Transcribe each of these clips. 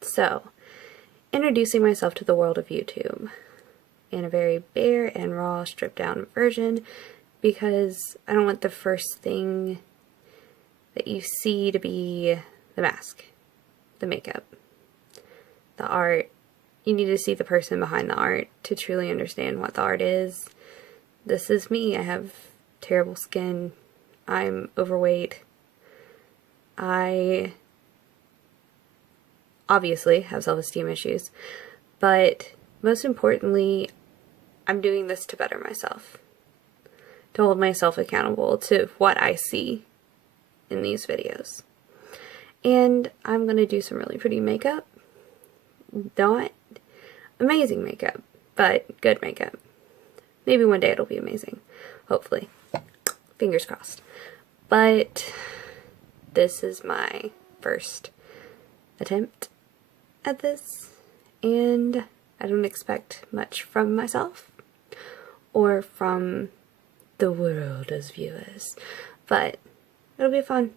So, introducing myself to the world of YouTube in a very bare and raw, stripped down version, because I don't want the first thing that you see to be the mask, the makeup, the art. You need to see the person behind the art to truly understand what the art is. This is me. I have terrible skin. I'm overweight. I obviously have self-esteem issues, but most importantly, I'm doing this to better myself, to hold myself accountable to what I see in these videos. And I'm going to do some really pretty makeup. Not amazing makeup, but good makeup. Maybe one day it'll be amazing. Hopefully. Fingers crossed. But this is my first attempt at this, and I don't expect much from myself or from the world as viewers, but it'll be fun.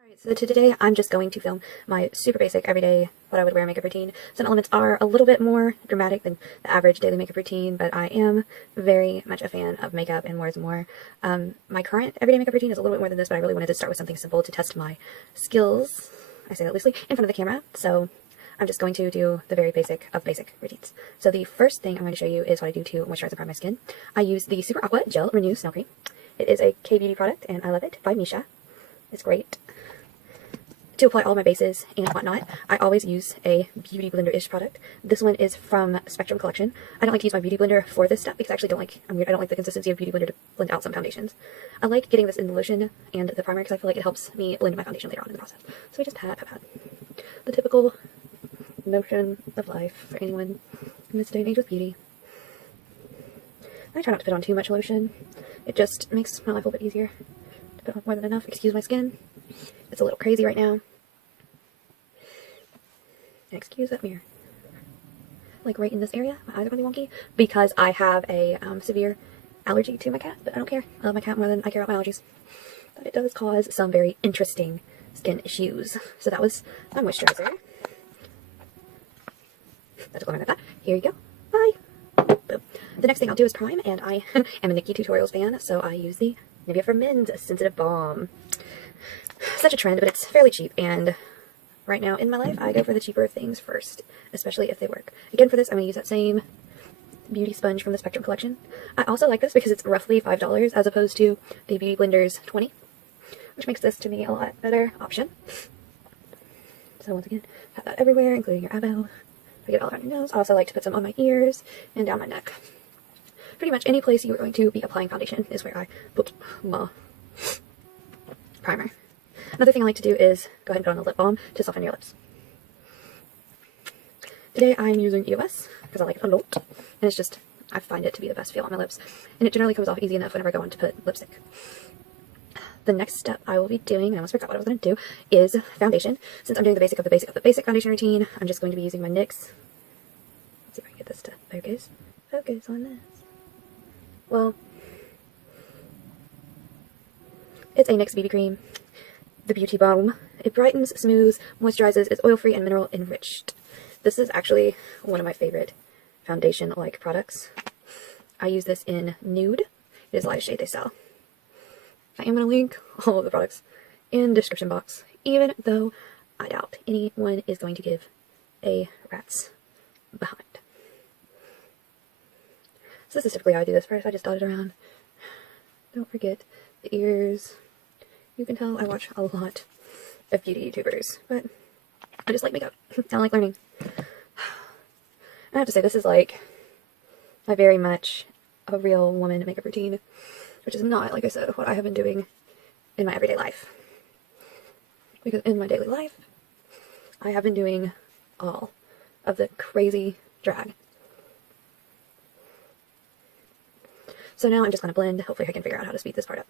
Alright, so today I'm just going to film my super basic everyday what I would wear makeup routine. Some elements are a little bit more dramatic than the average daily makeup routine, but I am very much a fan of makeup and more is more. My current everyday makeup routine is a little bit more than this, but I really wanted to start with something simple to test my skills, I say that loosely, in front of the camera. So I'm just going to do the very basic of basic routines. So the first thing I'm going to show you is what I do to moisturize and prime my skin. I use the Super Aqua Gel Renew Snail Cream. It is a K-Beauty product, and I love it, by MISSHA. It's great. To apply all my bases and whatnot, I always use a Beauty Blender-ish product. This one is from Spectrum Collection. I don't like to use my Beauty Blender for this stuff because I actually don't like, I don't like the consistency of Beauty Blender to blend out some foundations. I like getting this in the lotion and the primer because I feel like it helps me blend my foundation later on in the process. So we just pat. The typical motion of life for anyone in this day and age with beauty. I try not to put on too much lotion. It just makes my life a little bit easier to put on more than enough. Excuse my skin. It's a little crazy right now. And excuse that mirror. Like right in this area, my eyes are really wonky because I have a severe allergy to my cat, but I don't care. I love my cat more than I care about my allergies. But it does cause some very interesting skin issues. So that was my moisturizer. That's a glimmer at that. Here you go. Bye. Boom. The next thing I'll do is prime, and I am a Nikki Tutorials fan, so I use the Nivea for Men's Sensitive Balm. Such a trend, but it's fairly cheap, and right now in my life I go for the cheaper things first, especially if they work. Again, for this I'm going to use that same beauty sponge from the Spectrum Collection. I also like this because it's roughly $5 as opposed to the Beauty Blender's $20, which makes this to me a lot better option. So once again, have that everywhere, including your eyebrow. I get it all around your nose. I also like to put some on my ears and down my neck. Pretty much any place you are going to be applying foundation is where I put my primer. Another thing I like to do is go ahead and put on the lip balm to soften your lips. Today I'm using EOS because I like it a lot, and it's just, I find it to be the best feel on my lips, and it generally comes off easy enough whenever I go on to put lipstick. The next step I will be doing, and I almost forgot what I was going to do, is foundation. Since I'm doing the basic of the basic of the basic foundation routine, I'm just going to be using my NYX. Let's see if I can get this to focus. Focus on this. Well, it's a NYX BB Cream, the Beauty Balm. It brightens, smooths, moisturizes, is oil-free and mineral enriched. This is actually one of my favorite foundation-like products. I use this in Nude. It is the lightest shade they sell. I am going to link all of the products in the description box, even though I doubt anyone is going to give a rat's behind. So this is typically how I do this first. I just dot it around. Don't forget the ears. You can tell I watch a lot of beauty YouTubers, but I just like makeup. I like learning. I have to say, this is like a very much a real woman makeup routine, which is not, like I said, what I have been doing in my everyday life. Because in my daily life, I have been doing all of the crazy drag. So now I'm just going to blend. Hopefully I can figure out how to speed this part up.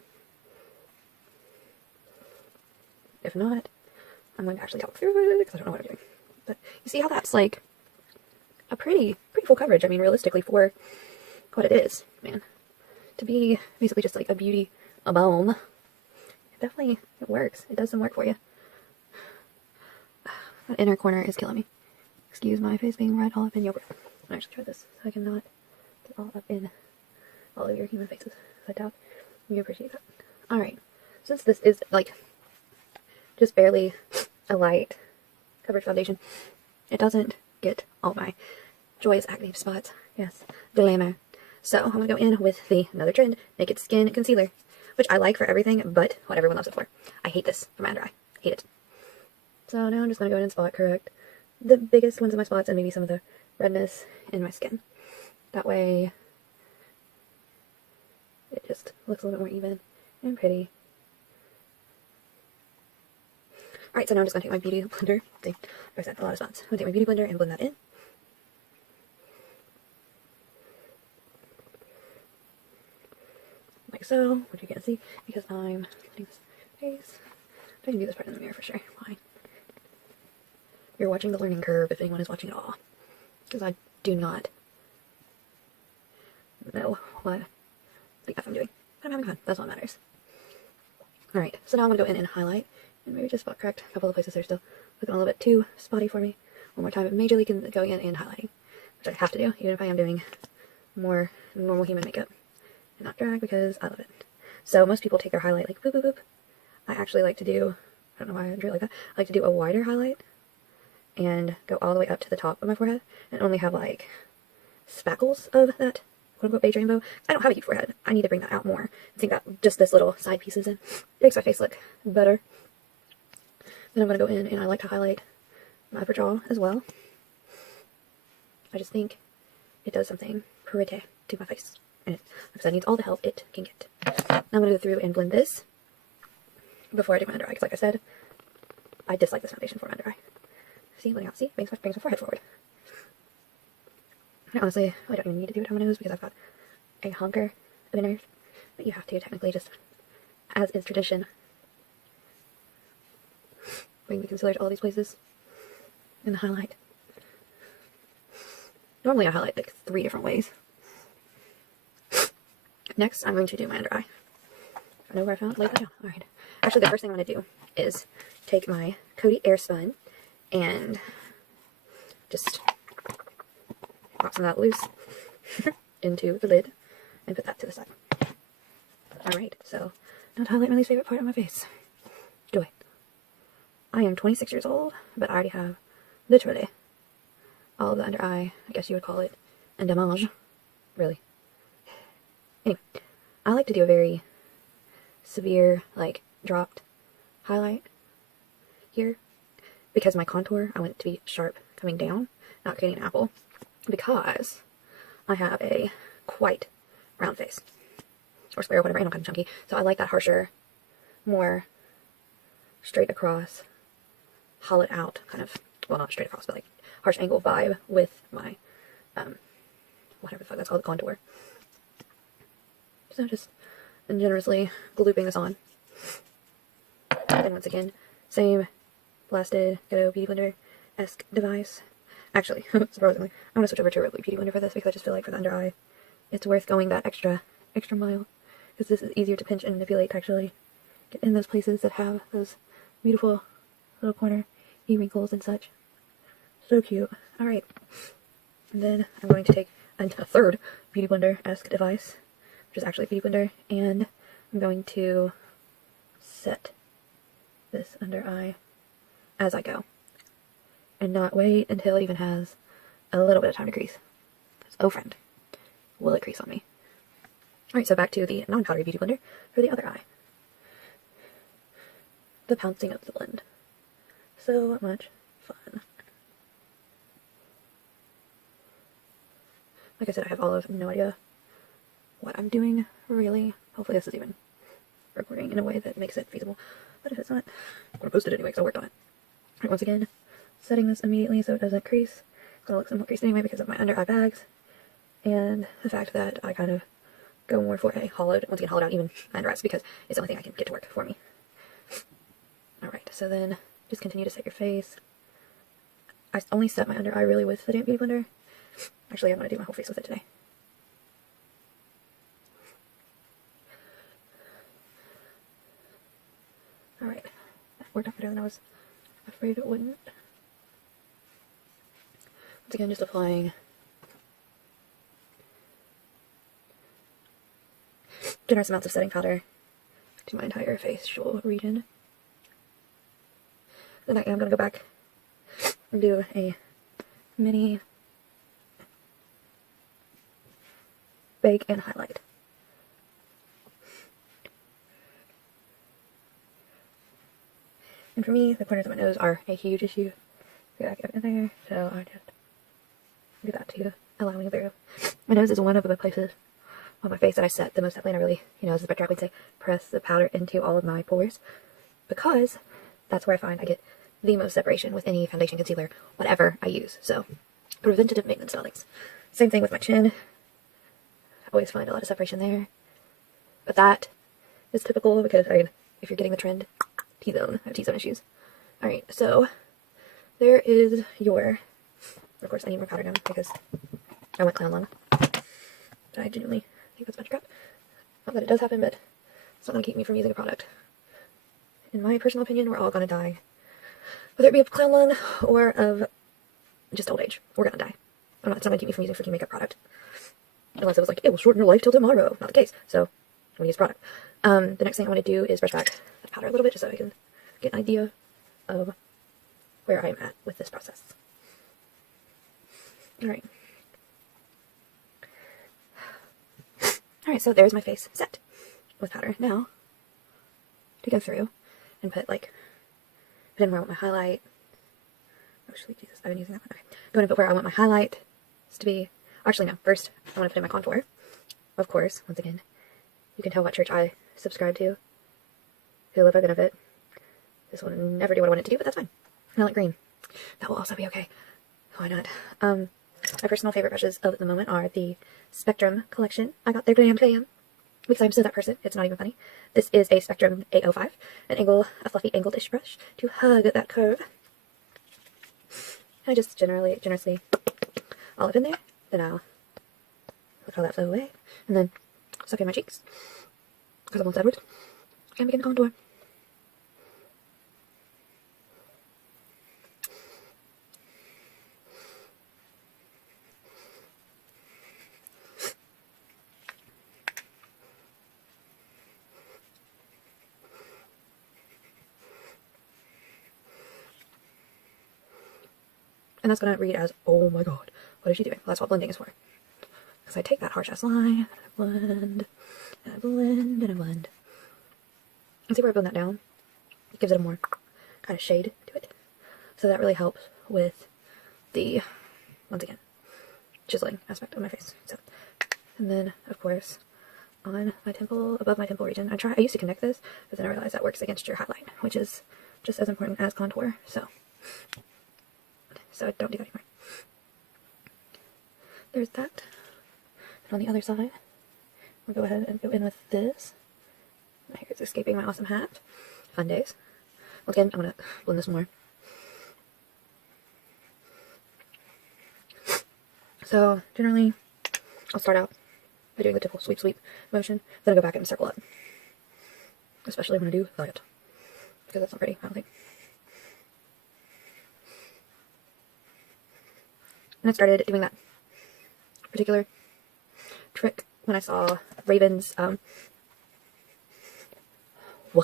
If not, I'm going to actually talk through it because I don't know what I'm doing. But you see how that's like a pretty full coverage. I mean, realistically, for what it is, man. To be basically just like a balm, it works. It does some work for you. That inner corner is killing me. Excuse my face being red all up in yogurt. I actually tried this so I cannot get all up in all of your human faces. So I doubt you appreciate that. Alright, since this is like just barely a light coverage foundation, it doesn't get all my joyous acne spots. Yes, glamour. So I'm going to go in with the Another Trend Naked Skin Concealer, which I like for everything but what everyone loves it for. I hate this for my under eye. Hate it. So now I'm just going to go in and spot correct the biggest ones in my spots and maybe some of the redness in my skin. That way it just looks a little bit more even and pretty. Alright, so now I'm just going to take my beauty blender. See, I said a lot of spots. I'm going to take my beauty blender and blend that in. Like so, which you can't see because I'm putting this face. I can do this part in the mirror for sure. Why? You're watching the learning curve if anyone is watching at all. Because I do not know what the F I'm doing. But I'm having fun. That's what matters. Alright, so now I'm going to go in and highlight. And maybe just spot correct a couple of places that are still looking a little bit too spotty for me. One more time, but majorly going in and highlighting. Which I have to do, even if I am doing more normal human makeup. And not drag, because I love it. So most people take their highlight like boop boop boop. I actually like to do, I don't know why I drew it like that, I like to do a wider highlight. And go all the way up to the top of my forehead. And only have like spackles of that quote-unquote beige rainbow. I don't have a huge forehead. I need to bring that out more. I think that just this little side pieces in makes my face look better. Then I'm going to go in and I like to highlight my upper jaw as well. I just think it does something pretty to my face. And because it needs all the help it can get. Now I'm going to go through and blend this before I do my under eye. Because like I said, I dislike this foundation for my under eye. See, blending out, see, brings my forehead forward. And honestly, I don't even need to do it on my nose because I've got a honker of a nose. But you have to technically just, as is tradition, bring the concealer to all these places in the highlight. Normally I highlight like 3 different ways. Next, I'm going to do my under eye. I know where I found it. Lay that down. Alright. Actually, the first thing I'm going to do is take my Coty Airspun and just pop some of that loose into the lid and put that to the side. Alright, so now to highlight my least favorite part of my face. Joy. I am 26 years old, but I already have literally all of the under eye, I guess you would call it, en damage. Really. Anyway, I like to do a very severe, like, dropped highlight here. Because my contour, I want it to be sharp coming down, not creating an apple. Because I have a quite round face. Or square or whatever, and I'm kind of chunky. So I like that harsher, more straight across, hollowed out kind of, well, not straight across, but like harsh angle vibe with my, whatever the fuck that's called, contour. So just generously glooping this on. And once again, same blasted ghetto beauty blender-esque device. Actually, surprisingly, I'm going to switch over to a regular beauty blender for this because I just feel like for the under eye, it's worth going that extra mile. Because this is easier to pinch and manipulate to actually get in those places that have those beautiful little corner e-wrinkles and such. So cute. Alright. And then I'm going to take a third beauty blender-esque device, which is actually a beauty blender, and I'm going to set this under eye as I go. And not wait until it even has a little bit of time to crease. Oh friend, will it crease on me? Alright, so back to the non-powdery beauty blender for the other eye. The pouncing of the blend. So much fun. Like I said, I have all of no idea what I'm doing, really. Hopefully this is even recording in a way that makes it feasible. But if it's not, I'm going to post it anyway because I worked on it. Alright, once again, setting this immediately so it doesn't crease. It's going to look somewhat creased anyway because of my under eye bags. And the fact that I kind of go more for a hollowed, once again hollowed out even under eyes because it's the only thing I can get to work for me. Alright, so then just continue to set your face. I only set my under eye really with the damp beauty blender. Actually, I'm going to do my whole face with it today. Alright, that worked out better than I was afraid it wouldn't. again, just applying generous amounts of setting powder to my entire facial region. Then I am going to go back and do a mini bake and highlight. And for me, the corners of my nose are a huge issue. Get it in there, so I just do that to allow me through. My nose is one of the places on my face that I set the most heavily, and I really, as the Becca would say, press the powder into all of my pores, because that's where I find I get the most separation with any foundation, concealer, whatever I use. So, preventative maintenance stylists. Same thing with my chin. I always find a lot of separation there. But that is typical because, if you're getting the trend, T-zone. I have T-zone issues. Alright, so there is your... Of course, I need more powder now because I went clown lung. But I genuinely think that's a bunch of crap. Not that it does happen, but it's not going to keep me from using a product. In my personal opinion, we're all going to die. Whether it be of clown lung or of just old age. We're going to die. It's not going to keep me from using a freaking makeup product. Unless it was like, it will shorten your life till tomorrow. Not the case. So, I'm going to use product. The next thing I want to do is brush back the powder a little bit just so I can get an idea of where I am at with this process. Alright. Alright, so there's my face set with powder. Now, to go through and put in where I want my highlight. Actually, Jesus, I've been using that one. Okay. Go ahead and put where I want my highlight to be. Actually, no. First, I want to put in my contour. Of course, once again, you can tell what church I subscribe to. Hoola by Benefit. This one will never do what I want it to do, but that's fine. I like green. That will also be okay. Why not? My personal favorite brushes of the moment are the Spectrum collection. I got their Glam Clam because I'm so that person. It's not even funny. This is a Spectrum 805, a fluffy angled-ish brush to hug that curve. I just generously all up in there. Then I'll let all that flow away, and then suck in my cheeks because I'm on Edwards and begin the contour. And that's going to read as, oh my god, what is she doing? Well, that's what blending is for. Because I take that harsh ass line, and I blend, and I blend, and I blend. And see where I blend that down? It gives it a more kind of shade to it. So that really helps with the, once again, chiseling aspect of my face. So, and then, of course, on my temple, above my temple region, I used to connect this, but then I realized that works against your highlight, which is just as important as contour. So don't do that anymore. There's that. And on the other side, we'll go ahead and go in with this. My hair is escaping my awesome hat. Fun days. Once again, I'm going to blend this more. So, generally, I'll start out by doing the typical sweep motion, then I go back and circle up. Especially when I do that. Because that's not pretty, I don't think. And I started doing that particular trick when I saw Raven's Welcome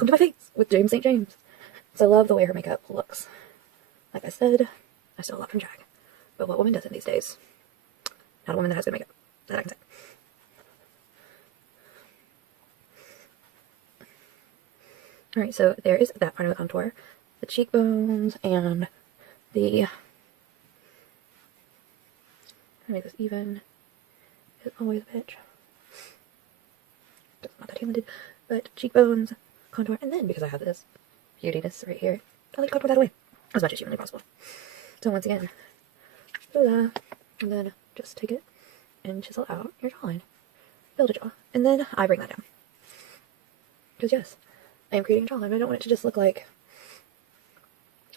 to My Face with James St. James. So I love the way her makeup looks. Like I said, I still a lot from drag. But what woman doesn't these days? Not a woman that has good makeup. That I can say. Alright, so there is that part of the contour. The cheekbones and the... make this even. It's always a bitch. Not that talented, but cheekbones, contour, and then because I have this beautiness right here, I like to contour that away as much as humanly possible. So once again, voila, and then just take it and chisel out your jawline, build a jaw, and then I bring that down. Because yes, I am creating a jawline, but I don't want it to just look like,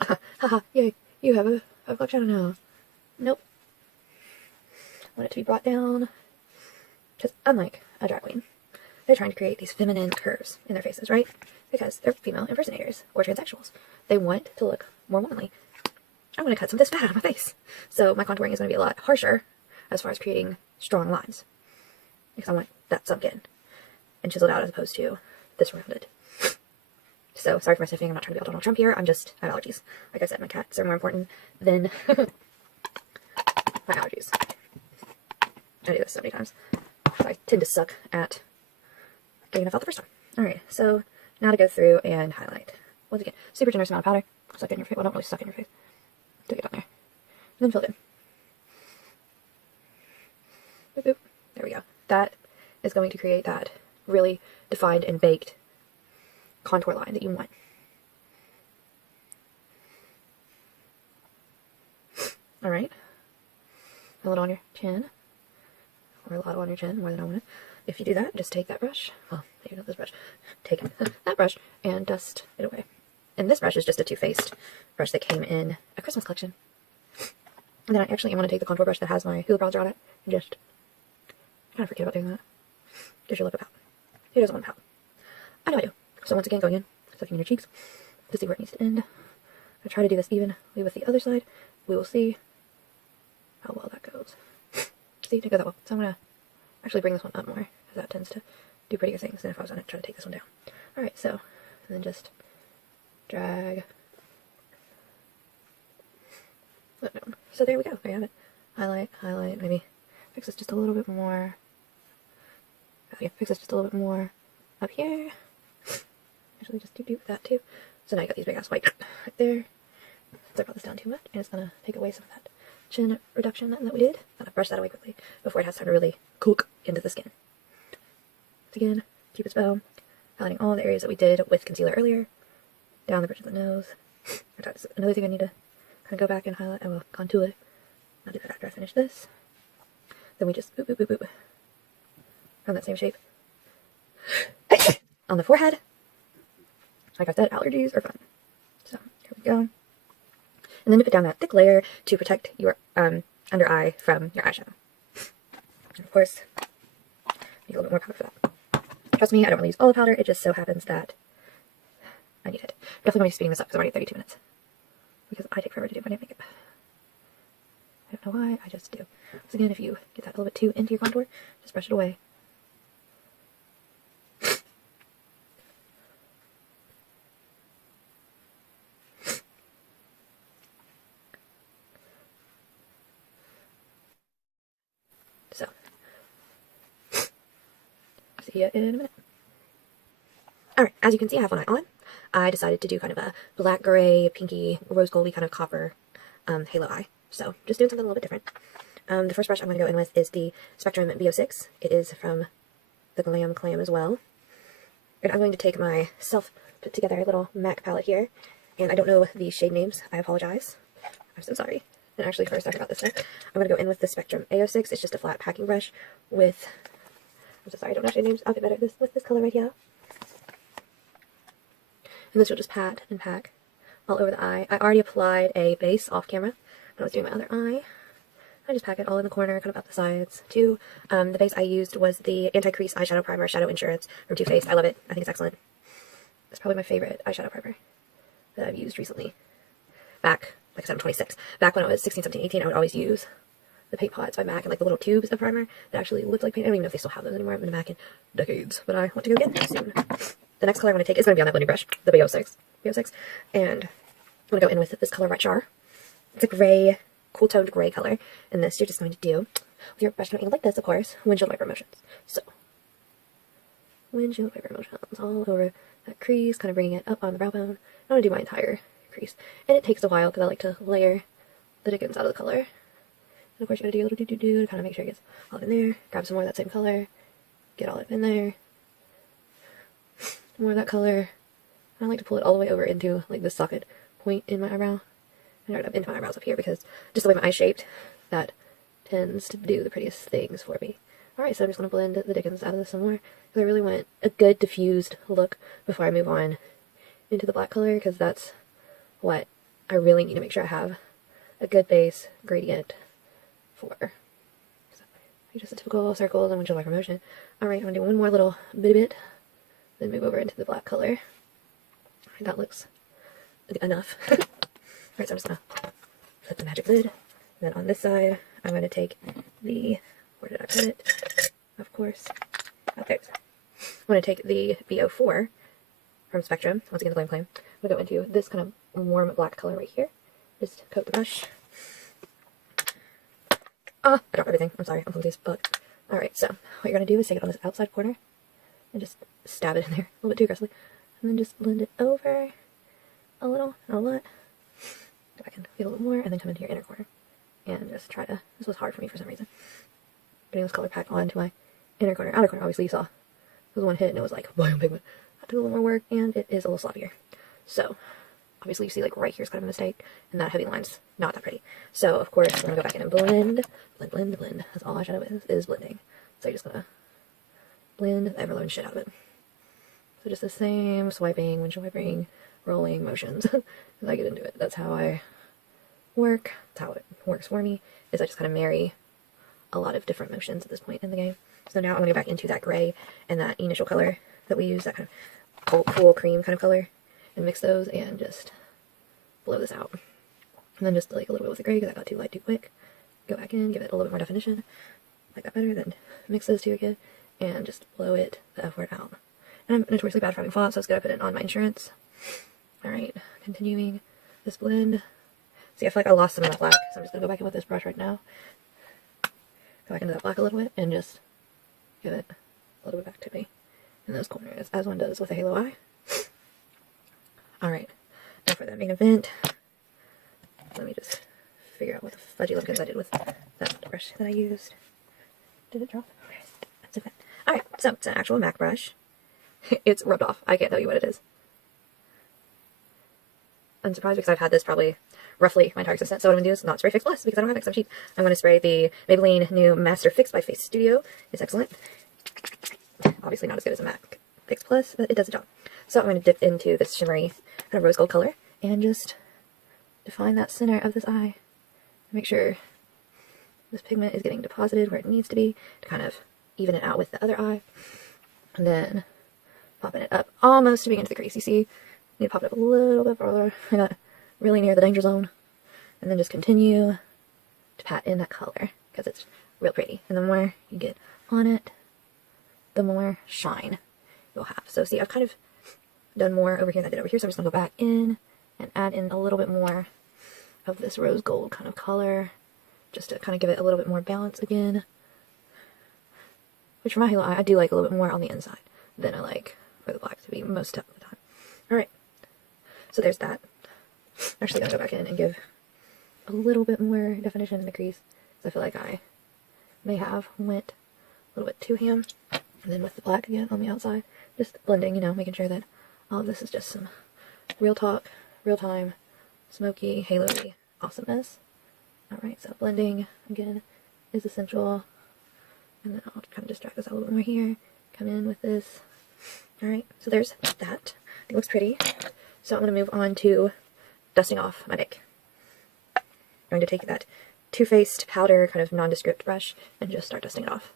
haha, yay, you have a black shadow now. Nope. I want it to be brought down, because unlike a drag queen, they're trying to create these feminine curves in their faces, right? Because they're female impersonators or transsexuals. They want to look more womanly. I'm going to cut some of this fat out of my face. So my contouring is going to be a lot harsher as far as creating strong lines, because I want that sunk in and chiseled out as opposed to this rounded. So sorry for my sniffing. I'm not trying to be all Donald Trump here. I have allergies. Like I said, my cats are more important than my allergies. I do this so many times. I tend to suck at getting enough out the first time. Alright, so now to go through and highlight. Once again, super generous amount of powder. Suck it in your face. Well, don't really suck in your face. Stick it down there. And then fill it in. Boop, boop. There we go. That is going to create that really defined and baked contour line that you want. Alright. A little on your chin. Or a lot on your chin, more than I want it. If you do that, just take that brush. Well, maybe not this brush. Take that brush and dust it away. And this brush is just a Too Faced brush that came in a Christmas collection. And then I actually want to take the contour brush that has my Hoola bronzer on it and just kind of forget about doing that. Gives your lip a pout. Who doesn't want a pout? I know I do. So once again, going in, sucking in your cheeks to see where it needs to end. I try to do this evenly with the other side. We will see how well that goes. See, it didn't go that well. So I'm going to actually bring this one up more, because that tends to do prettier things than if I was on it trying to take this one down. Alright, so, and then just drag that down. So there we go. There you have it. Highlight, highlight, maybe fix this just a little bit more. Oh, yeah, fix this just a little bit more up here. Actually, just do that too. So now you got these big ass white right there. So I brought this down too much, and it's gonna take away some of that chin reduction that we did. I'm gonna brush that away quickly before it has time to really cook into the skin. So again, Cupid's bow, highlighting all the areas that we did with concealer earlier, down the bridge of the nose. Another thing I need to kind of go back and highlight. I will contour. I'll do that after I finish this. Then we just boop boop boop boop around that same shape on the forehead. Like I said, allergies are fun. So here we go. And then to put down that thick layer to protect your under eye from your eyeshadow. And of course, need a little bit more powder for that. Trust me, I don't really use all the powder. It just so happens that I need it. I'm definitely going to be speeding this up because I'm already at 32 minutes. Because I take forever to do my makeup. I don't know why, I just do. So again, if you get that a little bit too into your contour, just brush it away. So, see ya in a minute. Alright, as you can see, I have one eye on. I decided to do kind of a black, gray, pinky, rose goldy kind of copper halo eye. So, just doing something a little bit different. The first brush I'm going to go in with is the Spectrum B06. It is from the Glam Clam as well. And I'm going to take my self-put together little MAC palette here. And I don't know the shade names. I apologize. I'm so sorry. And actually, first, I forgot this one. I'm going to go in with the Spectrum A06. It's just a flat packing brush with... I'm so sorry, I don't know shade names. I'll get better at this with this color right here. And this will just pat and pack all over the eye. I already applied a base off camera when I was doing my other eye. I just pack it all in the corner, kind of up the sides, too. The base I used was the Anti-Crease Eyeshadow Primer Shadow Insurance from Too Faced. I love it. I think it's excellent. It's probably my favorite eyeshadow primer that I've used recently. Back, like I said, I'm 26. Back when I was 16, 17, 18, I would always use the paint pots by MAC and like the little tubes of primer that actually looked like paint. I don't even know if they still have those anymore. I've been to MAC in decades, but I want to go get them soon. The next color I'm going to take is going to be on that blending brush, the B06. And I'm going to go in with this color right char. It's a gray, cool toned gray color. And this you're just going to do with your brush angled like this, of course, windshield wiper motions. So, windshield wiper motions all over that crease, kind of bringing it up on the brow bone. I want to do my entire crease. And it takes a while because I like to layer the dickens out of the color. And of course, you're going to do a little do-do-do to kind of make sure it gets all up in there. Grab some more of that same color. Get all up in there. More of that color. I like to pull it all the way over into like the socket point in my eyebrow. And right up into my eyebrows up here because just the way my eye's shaped, that tends to do the prettiest things for me. Alright, so I'm just going to blend the dickens out of this some more. Because I really want a good diffused look before I move on into the black color. Because that's what I really need to make sure I have a good base gradient for. So, just a typical circles and windshield wiper motion. Alright, I'm going to do one more little bitty bit. Then move over into the black color. Alright, that looks enough. Alright, so I'm just going to the magic lid. And then on this side, I'm going to take the, where did I put it? Of course. Oh, there it is. I'm going to take the B04 from Spectrum, once again the Glam Clam. I'm going to go into this kind of warm black color right here. Just coat the brush. I dropped everything. I'm sorry, I'm confused, but alright, so what you're going to do is take it on this outside corner and just stab it in there a little bit too aggressively. And then just blend it over a little, not a lot. Go back and get a little more, and then come into your inner corner. And just try to, this was hard for me for some reason, getting this color pack onto my inner corner. Outer corner, obviously you saw, it was one hit and it was like, boom, pigment. I took a little more work, and it is a little sloppier. So, obviously you see like right here's kind of a mistake, and that heavy line's not that pretty. So, of course, we're going to go back in and blend, blend, blend, blend. That's all eyeshadow is blending. So you're just going to blend the ever-loving shit out of it. So just the same swiping, windshield wiping, rolling motions as I get into it. That's how I work. That's how it works for me, is I just kind of marry a lot of different motions at this point in the game. So now I'm going to go back into that gray and that initial color that we use, that kind of cool cream kind of color, and mix those and just blow this out. And then just like a little bit with the gray because I got too light too quick. Go back in, give it a little bit more definition. Like that better, then mix those two again and just blow it the F word out. And I'm notoriously bad for having fallout, so it's good I put it on my insurance. Alright, continuing this blend. See, I feel like I lost some of that black, so I'm just going to go back in with this brush right now. Go back into that black a little bit and just give it a little bit back to me in those corners, as one does with a halo eye. Alright, now for the main event, let me just figure out what the fudgy lumpkins I did with that brush that I used. Did it drop? Okay, that's okay. Alright, so it's an actual MAC brush. It's rubbed off. I can't tell you what it is. I'm surprised because I've had this probably roughly my entire existence. So what I'm going to do is not spray Fix Plus because I don't have Fix, I'm cheap. I'm going to spray the Maybelline new Master Fix by FaceStudio. It's excellent. Obviously not as good as a MAC Fix Plus, but it does the job. So I'm going to dip into this shimmery kind of rose gold color and just define that center of this eye. Make sure this pigment is getting deposited where it needs to be to kind of even it out with the other eye. And then popping it up almost to begin to the crease. You see, I need to pop it up a little bit farther. I got really near the danger zone. And then just continue to pat in that color because it's real pretty. And the more you get on it, the more shine you'll have. So see, I've kind of done more over here than I did over here. So I'm just going to go back in and add in a little bit more of this rose gold kind of color just to kind of give it a little bit more balance again. Which for my halo eye, I do like a little bit more on the inside than I like for the black to be most of the time. Alright, so there's that. I'm actually going to go back in and give a little bit more definition in the crease. So I feel like I may have went a little bit too ham. And then with the black again on the outside, just blending, you know, making sure that all of this is just some real talk, real time, smoky, halo-y awesomeness. Alright, so blending again is essential. And then I'll kind of just drag this out a little bit more here. Come in with this. Alright, so there's that. It looks pretty. So I'm going to move on to dusting off my bake. I'm going to take that Too Faced powder kind of nondescript brush and just start dusting it off.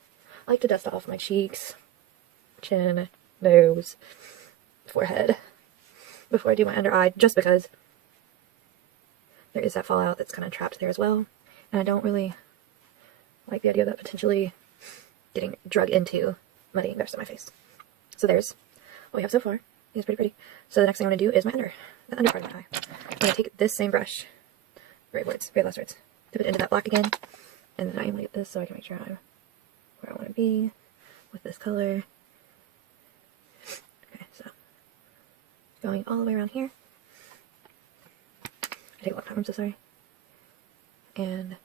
I like to dust off my cheeks, chin, nose, forehead before I do my under eye, just because there is that fallout that's kind of trapped there as well. And I don't really like the idea of that potentially getting drug into muddying the rest of my face. So there's what we have so far. I think it's pretty pretty. So the next thing I'm going to do is my the under part of my eye. I'm going to take this same brush, very last words, dip it into that black again, and then I'm going to get this so I can make sure I'm where I want to be with this color. Okay, so going all the way around here. I take a lot of time, I'm so sorry. And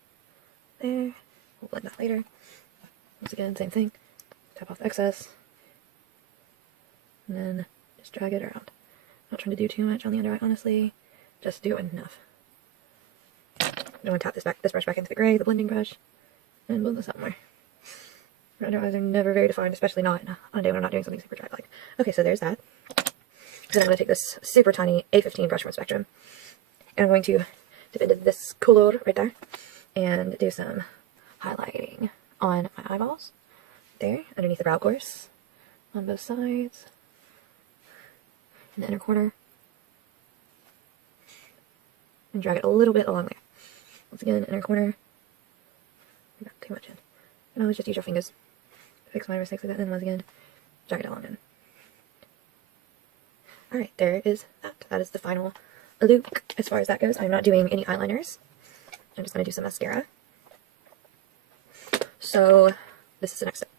there. We'll blend that later. Once again, same thing. Tap off the excess. And then just drag it around. Not trying to do too much on the under eye, honestly. Just do enough. I'm going to tap this brush back into the gray, the blending brush, and blend this out more. My under eyes are never very defined, especially not on a day when I'm not doing something super dry like. Okay, so there's that. Then I'm going to take this super tiny A15 brush from Spectrum, and I'm going to dip into this color right there, and do some highlighting on my eyeballs. There, underneath the brow course, on both sides, in the inner corner, and drag it a little bit along there. once again, inner corner. Not too much in. And always just use your fingers. Fix my mistakes like that, and then once again, drag it all in. Alright, there is that. That is the final look as far as that goes. I'm not doing any eyeliners. I'm just going to do some mascara. So, this is the next step.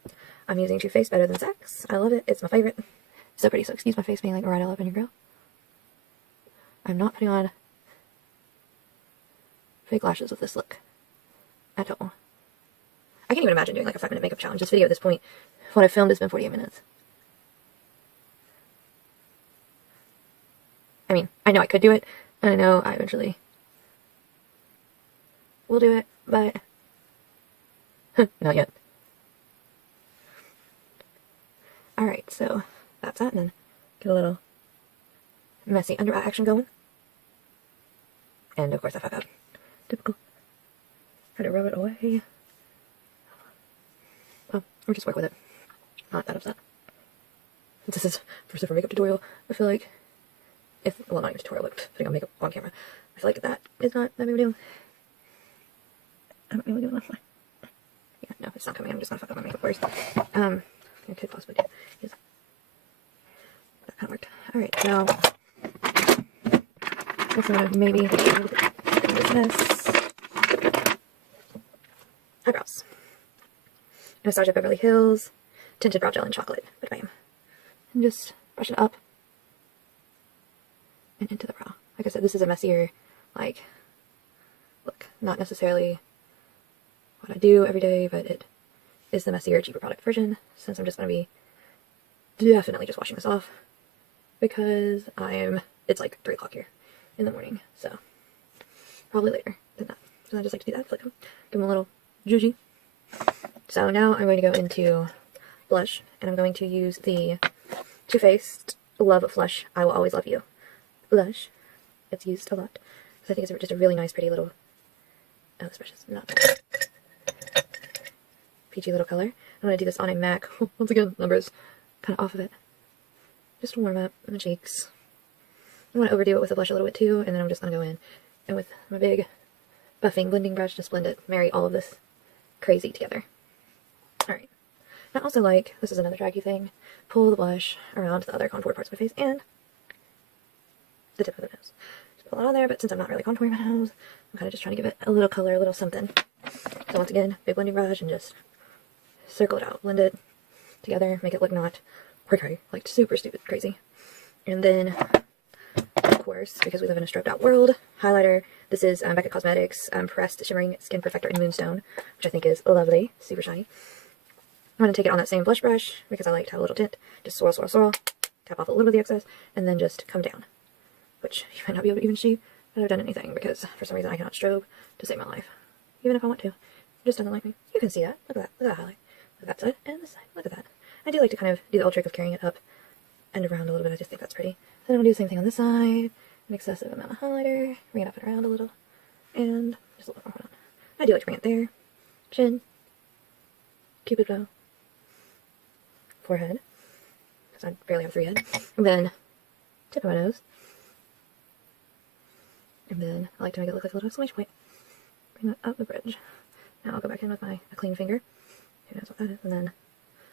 I'm using Too Faced Better Than Sex. I love it. It's my favorite. So pretty. So excuse my face being like right all up in your grill. I'm not putting on fake lashes with this look at all. I can't even imagine doing like a 5-minute makeup challenge. This video at this point, what I've filmed has been 48 minutes. I mean, I know I could do it, and I know I eventually will do it, but not yet. Alright, so that's that, and then get a little messy under eye action going. And of course I fuck up. Typical. Try to rub it away. Well, or just work with it. Not that upset. Since this is first ever makeup tutorial, I feel like well, not even tutorial, but putting on makeup on camera, I feel like that is not that big of a deal. I don't really do enough. Yeah, no, it's not coming. I'm just gonna fuck up my makeup first. I could possibly do. Yes. That kind of worked. Alright, so I'm gonna maybe this eyebrows. Anastasia Beverly Hills Tinted Brow Gel in Chocolate. But bam. And just brush it up and into the brow. Like I said, this is a messier, like, look. Not necessarily what I do every day, but it is the messier, cheaper product version, since I'm just going to be definitely just washing this off, because it's like 3 o'clock here in the morning, so probably later than that. So I just like to do that, flick them, give them a little juicy. So now I'm going to go into blush, and I'm going to use the Too Faced Love Flush I Will Always Love You blush. It's used a lot, because I think it's just a really nice, pretty little, oh, this brush is not peachy little color. I'm going to do this on a MAC, once again, numbers kind of off of it, just to warm up my cheeks. I want to overdo it with the blush a little bit too, and then I'm just going to go in and with my big buffing blending brush, just blend it, marry all of this crazy together. Alright, I also like, this is another draggy thing, pull the blush around the other contour parts of my face and the tip of the nose. Just pull it on there, but since I'm not really contouring my nose, I'm kind of just trying to give it a little color, a little something. So once again, big blending brush and just circle it out, blend it together, make it look not pretty, like super stupid crazy. And then, of course, because we live in a stroked out world, highlighter. This is Becca Cosmetics Pressed Shimmering Skin Perfector in Moonstone, which I think is lovely, super shiny. I'm going to take it on that same blush brush, because I like to have a little tint. Just swirl, swirl, swirl, tap off a little bit of the excess, and then just come down. Which you might not be able to even see that I've done anything, because for some reason I cannot strobe to save my life. Even if I want to. It just doesn't like me. You can see that. Look at that. Look at that highlight. Look at that side and this side. Look at that. I do like to kind of do the old trick of carrying it up and around a little bit. I just think that's pretty. Then I'll do the same thing on this side. An excessive amount of highlighter. Bring it up and around a little. And just a little more. I do like to bring it there. Chin. Cupid bow. Forehead. Because I barely have 3 heads. And then tip of my nose. And then I like to make it look like a little exclamation point. Bring that up the bridge. Now I'll go back in with a clean finger. Who knows what that is? And then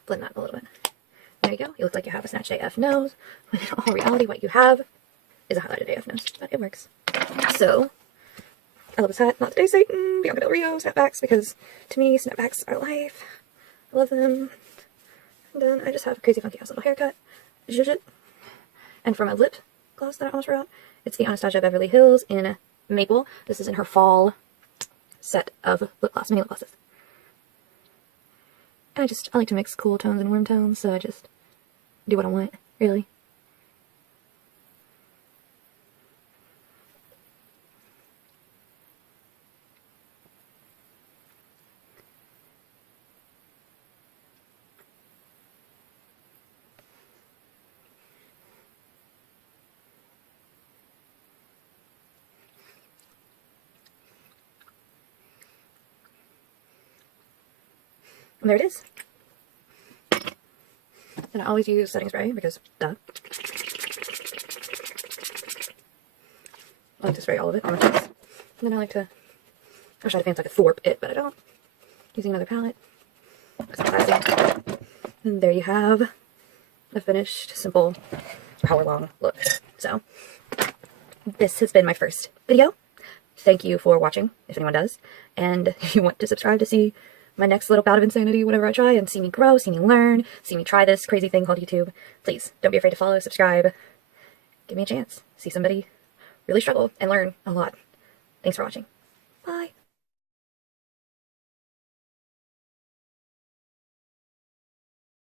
blend that a little bit. There you go. You look like you have a snatched AF nose, when in all reality what you have is a highlighted AF nose. But it works. So, I love this hat. Not today, Satan. Bianca Del Rio snapbacks, because to me, snapbacks are life. I love them. And then I just have a crazy funky ass little haircut. Zhuzh. And for my lip gloss that I almost forgot, it's the Anastasia Beverly Hills in Maple. This is in her fall set of lip gloss, mini lip glosses. And I like to mix cool tones and warm tones, so I just do what I want, really. And there it is. And I always use setting spray because, duh. I like to spray all of it on my face. And then I like to I wish I had a fan so I could thwarp it, but I don't. Using another palette. And there you have a finished, simple, hour-long look. So, this has been my first video. Thank you for watching, if anyone does. And if you want to subscribe to see my next little bout of insanity whenever I try, and see me grow, see me learn, see me try this crazy thing called YouTube, please don't be afraid to follow, subscribe, give me a chance. See somebody really struggle and learn a lot. Thanks for watching.